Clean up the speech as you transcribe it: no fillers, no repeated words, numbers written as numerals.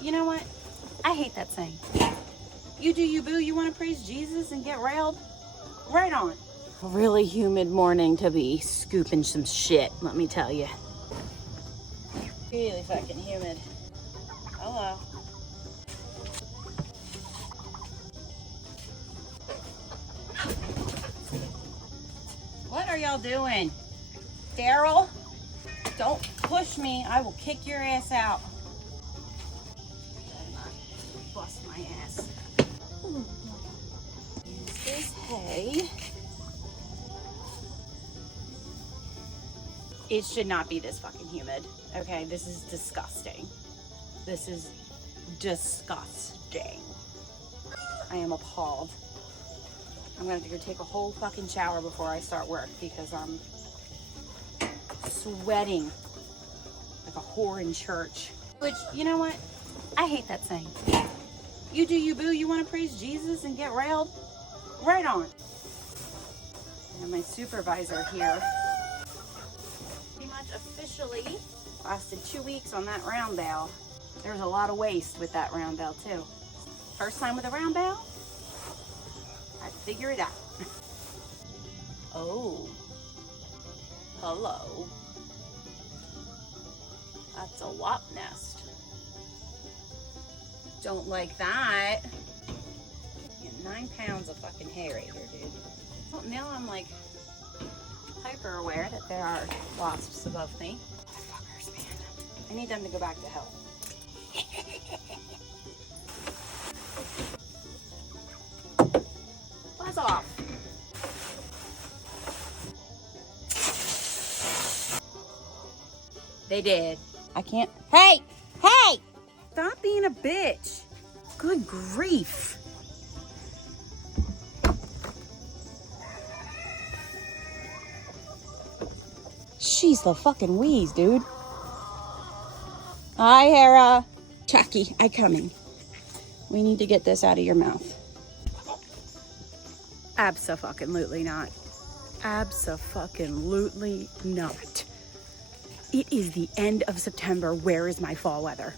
you know what? I hate that saying. You do you, boo. You want to praise Jesus and get railed? Right on. A really humid morning to be scooping some shit, let me tell you. Really fucking humid. Hello. What are y'all doing? Daryl, don't push me. I will kick your ass out. Bust my ass. Use this hay. It should not be this fucking humid. Okay, this is disgusting. This is disgusting. I am appalled. I'm gonna have to go take a whole fucking shower before I start work because I'm sweating like a whore in church. Which, you know what? I hate that saying. You do you, boo. You want to praise Jesus and get railed? Right on. And my supervisor here pretty much officially lasted 2 weeks on that round bale. There was a lot of waste with that round bale too. First time with a round bale, I figure it out. Oh, hello. That's a wop nest. Don't like that. Yeah, 9 pounds of fucking hay right here, dude. Well, now I'm like hyper aware that there are wasps above me. Motherfuckers, man. I need them to go back to hell. Buzz off. They did. I can't. Hey! Hey! Stop being a bitch. Good grief. She's the fucking wheeze, dude. Hi, Hera. Chucky, I coming. We need to get this out of your mouth. Abso-fucking-lutely not. Abso-fucking-lutely not. It is the end of September. Where is my fall weather?